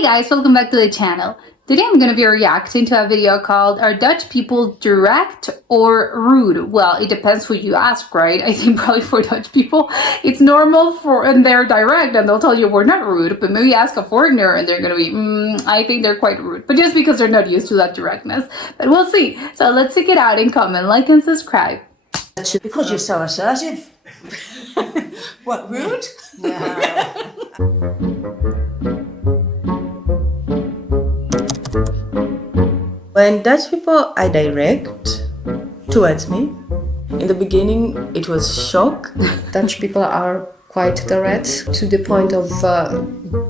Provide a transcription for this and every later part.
Hey guys, welcome back to the channel. Today I'm going to be reacting to a video called Are Dutch People Direct or Rude? Well, it depends who you ask, right? I think probably for Dutch people it's normal and they're direct and they'll tell you we're not rude, but maybe ask a foreigner and they're going to be, I think they're quite rude. But just because they're not used to that directness. But we'll see. So let's check it out and comment, like and subscribe. Because you're so assertive. What, rude? Yeah. When Dutch people are direct towards me, in the beginning it was shock. Dutch people are quite direct to the point of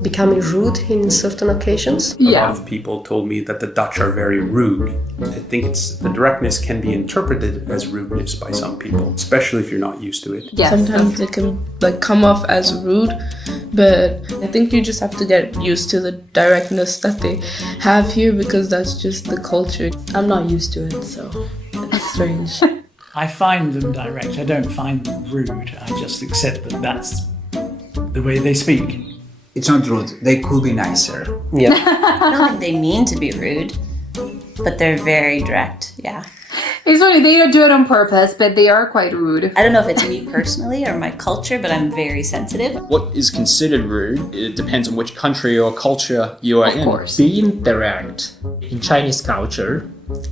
becoming rude in certain occasions. A lot of people told me that the Dutch are very rude. I think the directness can be interpreted as rudeness by some people, especially if you're not used to it. Yes. Sometimes it can come off as rude, but I think you just have to get used to the directness that they have here because that's just the culture. I'm not used to it, so it's strange. I find them direct. I don't find them rude. I just accept that that's the way they speak. It's not rude. They could be nicer. I don't think they mean to be rude, but they're very direct, yeah. It's funny, they don't do it on purpose, but they are quite rude. I don't know if it's me personally or my culture, but I'm very sensitive. What is considered rude, it depends on which country or culture you are in. Of course. Being direct in Chinese culture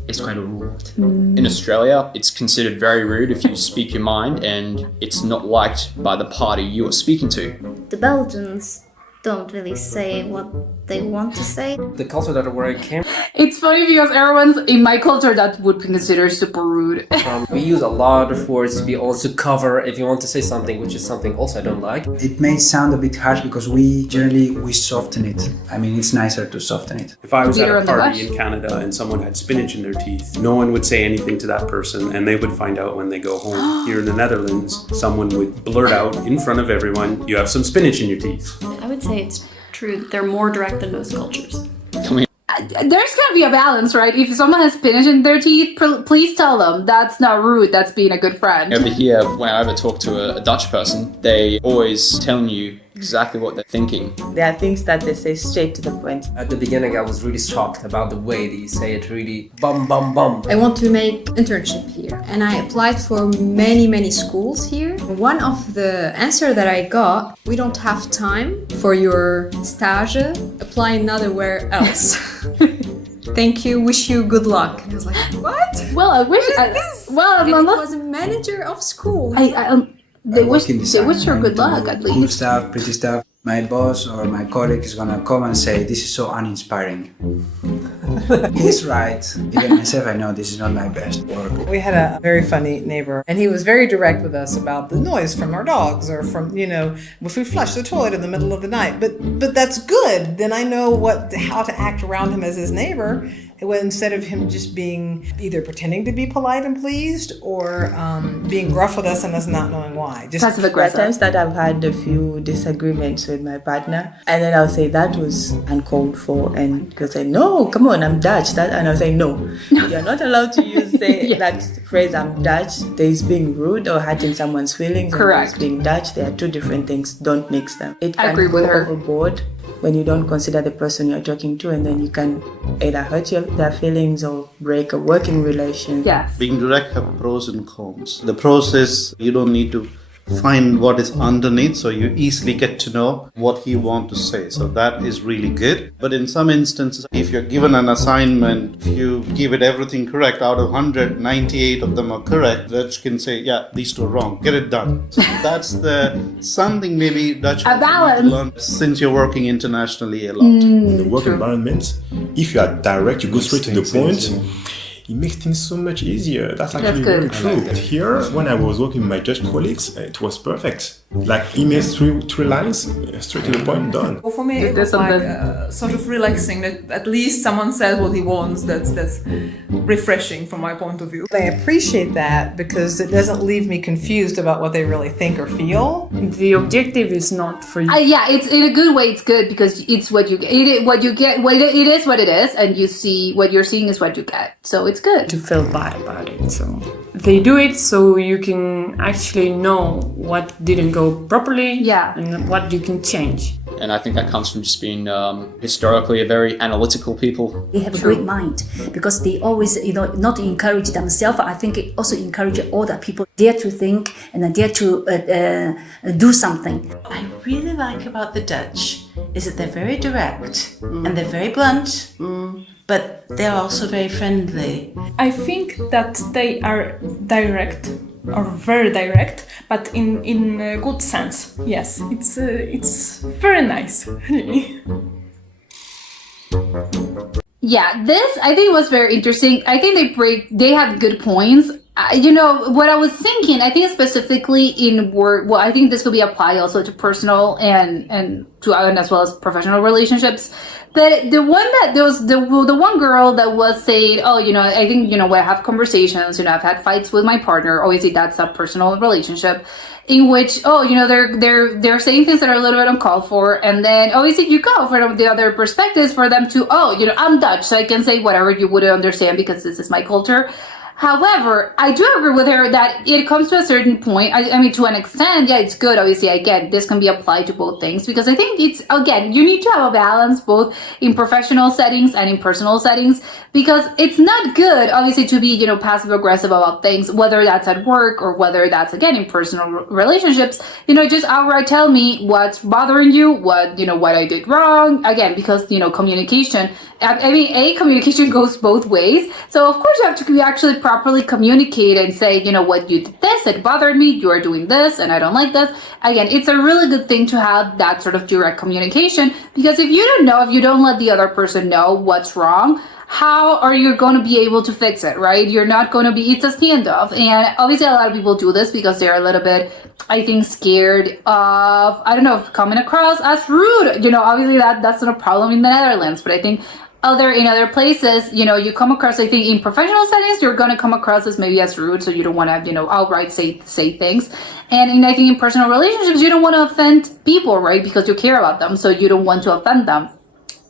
is kind of rude. In Australia, it's considered very rude if you speak your mind and it's not liked by the party you are speaking to. The Belgians don't really say what they want to say. The culture that where I came It's funny because everyone's in my culture that would be considered super rude. from, we use a lot of words to be also cover if you want to say something, which is something also I don't like. It may sound a bit harsh because we generally soften it. I mean, it's nicer to soften it. If I was at Beater a on the party bush? in Canada and someone had spinach in their teeth, no one would say anything to that person and they would find out when they go home. Here in the Netherlands, someone would blurt out in front of everyone, you have some spinach in your teeth. I would say it's true that they're more direct than most cultures. There's gotta be a balance, right? If someone has spinach in their teeth, please tell them. That's not rude, that's being a good friend. Over here, when I ever talk to a Dutch person, they always tell you exactly what they're thinking. There are things that they say straight to the point. At the beginning I was really shocked about the way that you say it, really bum bum bum. I want to make internship here, and I applied for many schools here. One of the answer that I got, we don't have time for your stage, apply another else. Thank you, wish you good luck. And I was like, what? Well, I wish. What is this? Well, And it unless was a manager of school. they I work wish in design. her I good do luck at Cool least. stuff, pretty stuff. My boss or my colleague is gonna come and say, this is so uninspiring. He's right. Even myself, I know this is not my best work. We had a very funny neighbor, and he was very direct with us about the noise from our dogs or from, if we flush the toilet in the middle of the night. But that's good. Then I know how to act around him as his neighbor. Instead of him just being either pretending to be polite and pleased or being gruff with us and us not knowing why. Just Passive There are aggressive. times that I've had a few disagreements with my partner, and then I'll say that was uncalled for, and he'll say, no, come on, I'm Dutch. And I'll say, no, you're not allowed to say that phrase, I'm Dutch. There is being rude or hurting someone's feelings. Correct. And there's being Dutch. They are two different things. Don't mix them. It I can agree go with her. overboard when you don't consider the person you're talking to, and then you can either hurt their feelings or break a working relationship. Yes. Being direct have pros and cons. The pros is you don't need to find what is underneath, so you easily get to know what you want to say. So that is really good. But in some instances, if you're given an assignment, if you give it everything correct, out of 100, 98 of them are correct, Dutch can say, yeah, these two are wrong, get it done. So that's something maybe Dutch A balance. need to learn since you're working internationally a lot. In the work environment, if you are direct, you go straight to the point. It makes things so much easier. That's actually very true. Here, when I was working with my Dutch colleagues, it was perfect. Like emails, three lines, straight to the point, done. Well, for me, it was like sort of relaxing that at least someone says what he wants. That's refreshing from my point of view. I appreciate that because it doesn't leave me confused about what they really think or feel. The objective is not for you. Yeah, it's in a good way. It's good because it's what you get. It is what it is, and you see what you're seeing is what you get. So it's good. To feel bad about it. So they do it so you can actually know what didn't go properly, and what you can change. And I think that comes from just being historically a very analytical people. They have a great mind because they always, not encourage themselves. I think it also encourage all the people dare to think and dare to do something. I really like about the Dutch is that they're very direct and they're very blunt, but they're also very friendly. I think that they are direct or very direct, but in a good sense. Yes, it's very nice. Really. Yeah, this I think was very interesting. I think they have good points. What I was thinking, I think specifically in work, well, I think this could be applied also to personal and as well as professional relationships. But the one that there was the one girl that was saying, oh, I think, when I have conversations, I've had fights with my partner. Obviously, that's a personal relationship in which, they're saying things that are a little bit uncalled for. And then obviously you go for the other perspectives for them to, I'm Dutch, so I can say whatever you wouldn't understand because this is my culture. However, I do agree with her that it comes to a certain point. I mean, to an extent, yeah, it's good. Obviously, again, this can be applied to both things because I think you need to have a balance both in professional settings and in personal settings because it's not good, obviously, to be, passive aggressive about things, whether that's at work or whether that's, again, in personal relationships. Just outright tell me what's bothering you, what I did wrong. Again, because, communication. Communication goes both ways. So, of course, you have to actually properly communicate and say, what, you did this, it bothered me, you are doing this, and I don't like this. Again, it's a really good thing to have that sort of direct communication because if you don't let the other person know what's wrong, how are you going to be able to fix it, right? You're not going to be, it's a standoff. And obviously a lot of people do this because they're a little bit, I think, scared of, coming across as rude. Obviously that's not a problem in the Netherlands, but I think in other places, you come across, I think in professional settings, you're going to come across as maybe as rude. So you don't want to, outright say things. And I think in personal relationships, you don't want to offend people, right? Because you care about them. So you don't want to offend them.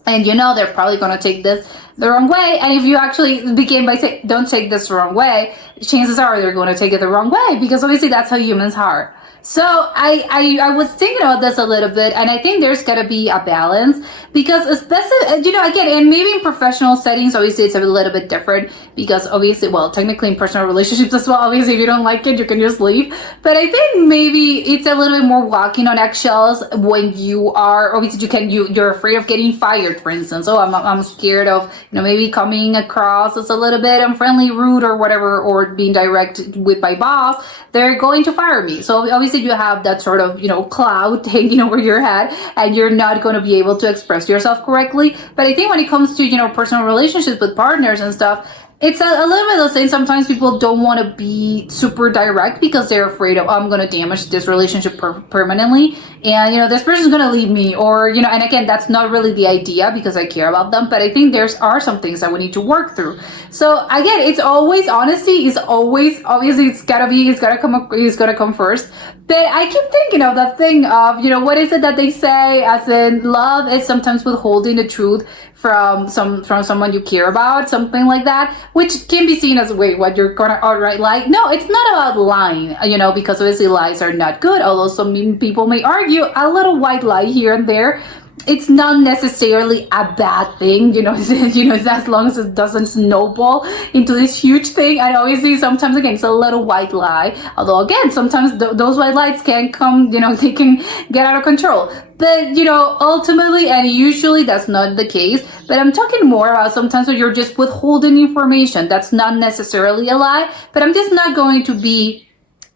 And they're probably going to take this the wrong way. And if you actually begin by saying, don't take this the wrong way, chances are they're going to take it the wrong way because obviously that's how humans are. So I was thinking about this a little bit, and I think there's got to be a balance because especially, again, and maybe in professional settings, obviously it's a little bit different because obviously, well, technically in personal relationships as well, obviously if you don't like it, you can just leave. But I think maybe it's a little bit more walking on eggshells when you are, obviously you're afraid of getting fired, for instance. Oh, I'm scared of, maybe coming across as a little bit unfriendly, rude or whatever, or being direct with my boss. They're going to fire me. So obviously you have that sort of, cloud hanging over your head and you're not going to be able to express yourself correctly. But I think when it comes to, personal relationships with partners and stuff, it's a little bit the same. Sometimes people don't want to be super direct because they're afraid of, I'm going to damage this relationship permanently. And, this person's going to leave me or, and again, that's not really the idea because I care about them. But I think are some things that we need to work through. So again, it's always, honesty is always, obviously it's got to come first. But I keep thinking of that thing of, what is it that they say as in love is sometimes withholding the truth from someone you care about, something like that, which can be seen as, wait, what, you're gonna outright lie? No, it's not about lying, because obviously lies are not good, although some people may argue a little white lie here and there. It's not necessarily a bad thing, as long as it doesn't snowball into this huge thing. And obviously sometimes, again, it's a little white lie. Although, again, sometimes those white lies can come, they can get out of control. But, ultimately and usually that's not the case. But I'm talking more about sometimes when you're just withholding information. That's not necessarily a lie, but I'm just not going to be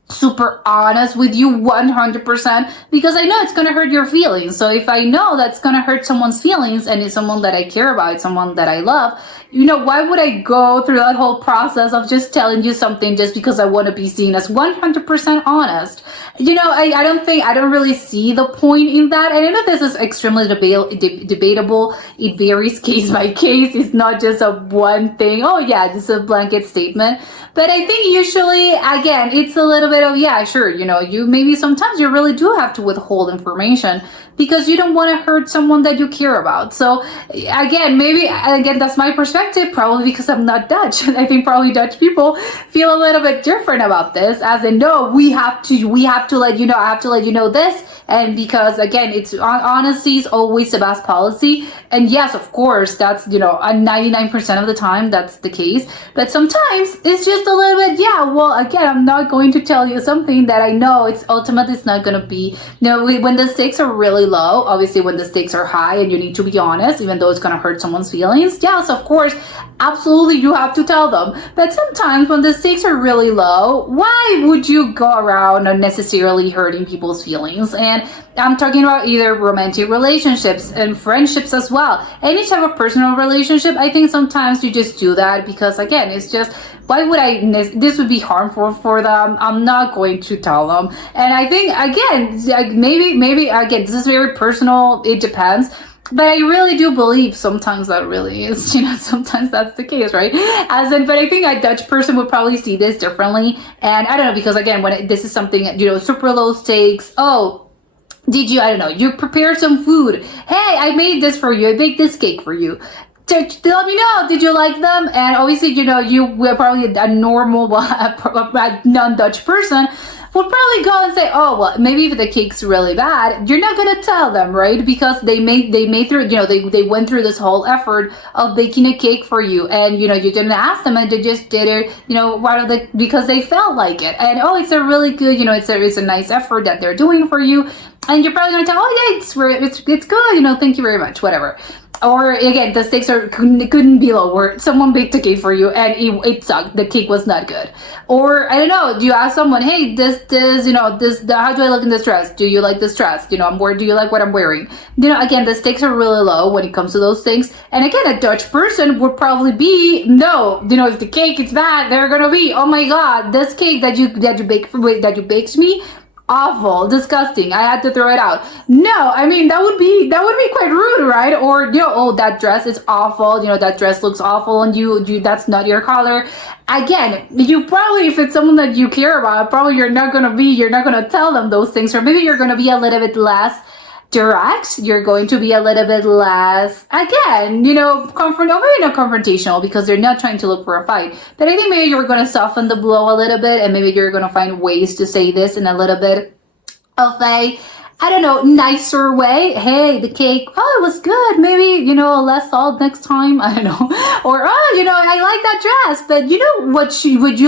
super honest with you 100% because I know it's going to hurt your feelings. So if I know that's going to hurt someone's feelings and it's someone that I care about, it's someone that I love, why would I go through that whole process of just telling you something just because I want to be seen as 100% honest? I don't really see the point in that. And I know this is extremely debatable. It varies case by case. It's not just a one thing. Oh yeah, this is a blanket statement. But I think usually, again, it's a little bit of, yeah, sure, you maybe sometimes you really do have to withhold information because you don't want to hurt someone that you care about. So again, that's my perspective, probably because I'm not Dutch. I think probably Dutch people feel a little bit different about this, as in, no, we have have to let you know. I have to let you know this. And because again, it's honesty is always the best policy. And yes, of course, that's, you know, 99% of the time that's the case. But sometimes it's just a little bit, yeah, well, again, I'm not going to tell you something that I know it's ultimately it's not going to be, you know, when the stakes are really low, obviously when the stakes are high and you need to be honest, even though it's going to hurt someone's feelings. Yes, of course, absolutely, you have to tell them. But sometimes when the stakes are really low, why would you go around unnecessarily hurting people's feelings? And I'm talking about either romantic relationships and friendships as well. Any type of personal relationship, I think sometimes you just do that because, again, it's just, why would this would be harmful for them. I'm not going to tell them. And I think, again, like maybe, again, this is very personal. It depends. But I really do believe sometimes that really is, you know, sometimes that's the case, right? But I think a Dutch person would probably see this differently. And I don't know, because again, when this is something, you know, super low stakes. Oh, did you, I don't know, you prepared some food. Hey, I made this for you. I baked this cake for you. Let me know, did you like them? And obviously, you know, you were probably a normal, non-Dutch person would probably go and say, oh, well, maybe if the cake's really bad, you're not going to tell them, right? Because they made through, you know, they went through this whole effort of baking a cake for you. And, you know, you didn't ask them and they just did it, you know, because they felt like it. And, oh, it's a really good, you know, it's a nice effort that they're doing for you. And you're probably going to tell, oh, yeah, it's good, you know, thank you very much, whatever. Or again, the stakes couldn't be lower. Someone baked a cake for you and it sucked. The cake was not good. Or I don't know. Do you ask someone, hey, this, you know, how do I look in this dress? Do you like this dress? You know, do you like what I'm wearing? You know, again, the stakes are really low when it comes to those things. And again, a Dutch person would probably be no. You know, if the cake is bad, they're gonna be, oh my god, this cake that you baked me. Awful, disgusting. I had to throw it out. No, I mean that would be quite rude, right? Or you know, oh, that dress is awful. You know, that dress looks awful on you. That's not your color. Again, you probably, if it's someone that you care about, probably you're not gonna tell them those things, or maybe you're gonna be a little bit less direct. You're going to be a little bit less, again, you know, maybe not confrontational because they're not trying to look for a fight. But I think maybe you're going to soften the blow a little bit, and maybe you're going to find ways to say this in a little bit of a, I don't know, nicer way. Hey, the cake, oh, it was good. Maybe, you know, less salt next time. I don't know. Or, oh, you know, I like that dress, but you know what? You would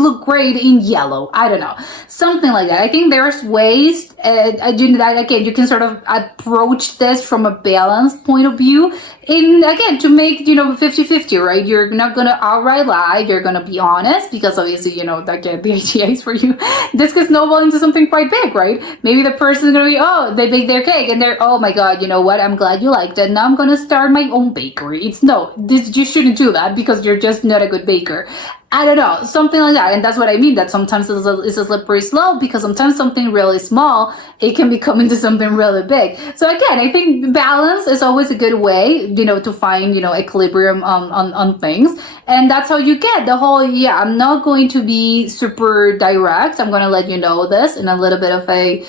look great in yellow. I don't know. Something like that. I think there's ways that, again, you can sort of approach this from a balanced point of view. Again, to make, you know, 50-50, right? You're not going to outright lie. You're going to be honest because obviously, you know, again, the idea is for you. This could snowball into something quite big, right? Maybe the person's going to be, oh, they bake their cake and they're, oh my God, you know what? I'm glad you liked it. Now I'm going to start my own bakery. You shouldn't do that because you're just not a good baker. I don't know, something like that. And that's what I mean, that sometimes it's a slippery slope because sometimes something really small, it can become into something really big. So again, I think balance is always a good way, you know, to find, you know, equilibrium on things. And that's how you get the whole, yeah, I'm not going to be super direct. I'm going to let you know this in a little bit of a,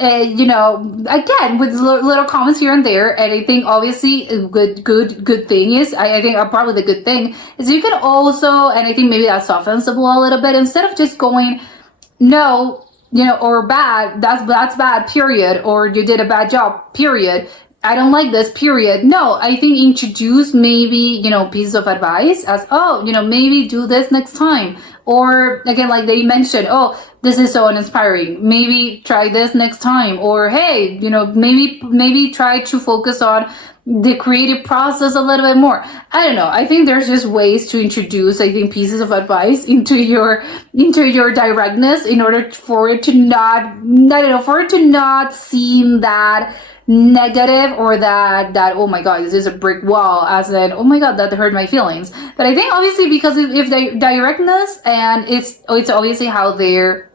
you know, again, with little comments here and there. And I think obviously a good thing is, I think probably the good thing is you can also, and I think maybe that softens the blow a little bit, instead of just going, no, you know, or bad, that's bad, period, or you did a bad job, period. I don't like this, period. No, I think introduce maybe, you know, pieces of advice as, oh, you know, maybe do this next time. Or again, like they mentioned, oh, this is so uninspiring. Maybe try this next time. Or hey, you know, maybe try to focus on the creative process a little bit more. I don't know. I think there's just ways to introduce, I think, pieces of advice into your directness in order for it to not seem that negative or that oh my god, this is a brick wall, as in, oh my god, that hurt my feelings. But I think obviously because if the directness, and it's obviously how they're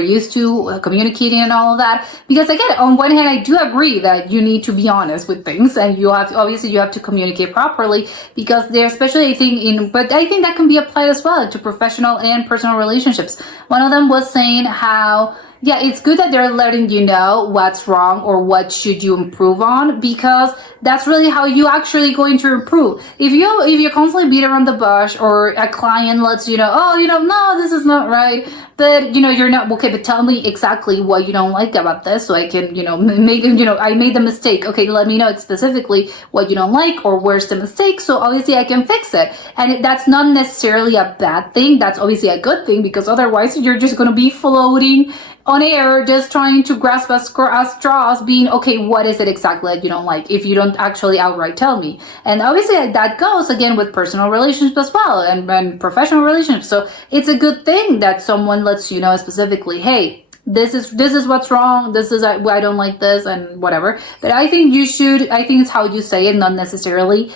used to communicating and all of that. Because again, on one hand, I do agree that you need to be honest with things, and you have to communicate properly, because they're, especially I think but I think that can be applied as well to professional and personal relationships. One of them was saying how, yeah, it's good that they're letting you know what's wrong or what should you improve on, because that's really how you actually going to improve. If you constantly beat around the bush, or a client lets you know, oh, you know, no, this is not right, but you're not okay, but tell me exactly what you don't like about this so I can make I made the mistake. Okay, let me know specifically what you don't like or where's the mistake, so obviously I can fix it. And that's not necessarily a bad thing, that's obviously a good thing, because otherwise you're just going to be floating on air just trying to grasp at straws, being okay, what is it exactly that you don't like, if you don't actually outright tell me. And obviously that goes again with personal relationships as well, and professional relationships. So it's a good thing that someone lets you know specifically, hey, this is what's wrong, this is I don't like this, and whatever. But I think it's how you say it, not necessarily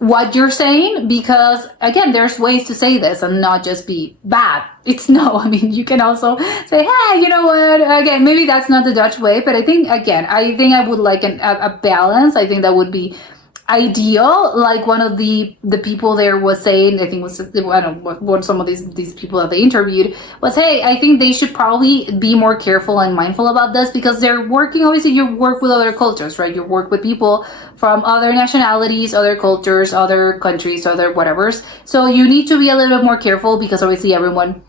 what you're saying, because again, there's ways to say this and not just be bad. It's no, I mean, you can also say, hey, you know what, again, maybe that's not the Dutch way, but I think I would like a balance. I think that would be ideal. Like one of the people there was saying, I think was, I don't know what some of these people that they interviewed was, hey, I think they should probably be more careful and mindful about this, because they're working, obviously you work with other cultures, right? You work with people from other nationalities, other cultures, other countries, other whatevers. So you need to be a little bit more careful, because obviously everyone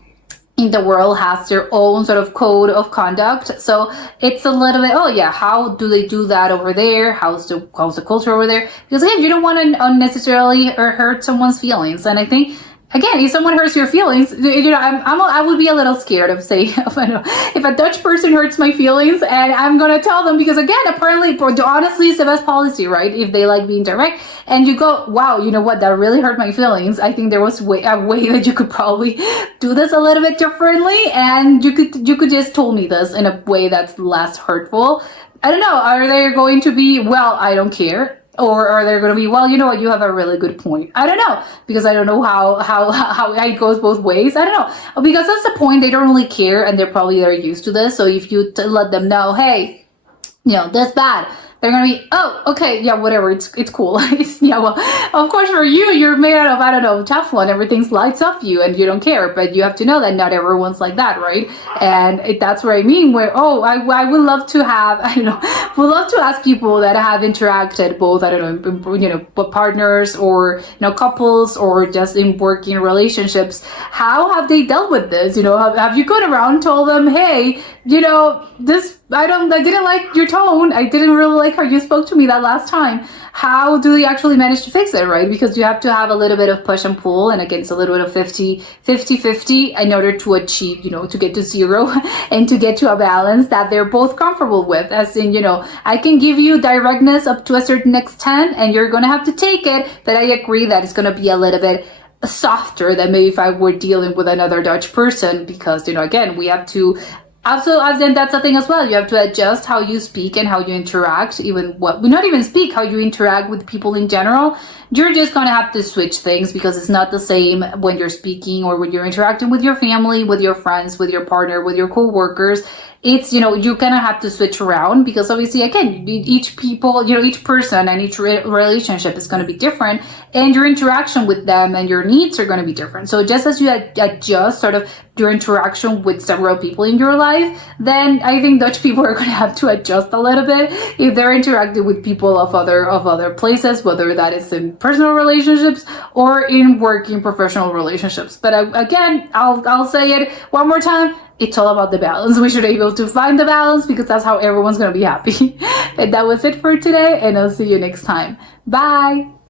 in the world has their own sort of code of conduct. So it's a little bit, oh yeah, how do they do that over there? How's the culture over there? Because again, you don't want to unnecessarily hurt someone's feelings. And I think, again, if someone hurts your feelings, I would be a little scared of saying, if a Dutch person hurts my feelings, and I'm gonna tell them, because again, apparently, honestly, it's the best policy, right? If they like being direct, and you go, wow, you know what, that really hurt my feelings. I think there was a way that you could probably do this a little bit differently, and you could just told me this in a way that's less hurtful. I don't know. Are they going to be, well, I don't care? Or are they going to be, well, you know what, you have a really good point? I don't know, because I don't know how it goes both ways. I don't know, because that's the point. They don't really care, and they're used to this. So if you let them know, hey, that's bad, they're gonna be, oh, okay, yeah, whatever, it's cool. Well, of course, for you're made out of, I don't know, Teflon, everything lights off you, and you don't care. But you have to know that not everyone's like that, right? And that's what I mean, where, I would love to have, would love to ask people that have interacted both, partners or, couples, or just in working relationships, how have they dealt with this? Have you gone around and told them, hey, this, I didn't like your tone, I didn't really like how you spoke to me that last time. How do they actually manage to fix it, right? Because you have to have a little bit of push and pull, and again, it's a little bit of 50-50 in order to achieve, to get to zero and to get to a balance that they're both comfortable with. As in, I can give you directness up to a certain extent, and you're gonna have to take it, but I agree that it's gonna be a little bit softer than maybe if I were dealing with another Dutch person, because, again, we have to also, then that's the thing as well. You have to adjust how you speak and how you interact, not even speak, how you interact with people in general. You're just going to have to switch things, because it's not the same when you're speaking or when you're interacting with your family, with your friends, with your partner, with your co-workers. It's, you're going to have to switch around, because obviously, again, each person and each relationship is going to be different, and your interaction with them and your needs are going to be different. So just as you adjust sort of your interaction with several people in your life, then I think Dutch people are going to have to adjust a little bit if they're interacting with people of other places, whether that is in personal relationships or in working professional relationships. But again, I'll say it one more time. It's all about the balance. We should be able to find the balance, because that's how everyone's going to be happy. And that was it for today, and I'll see you next time. Bye.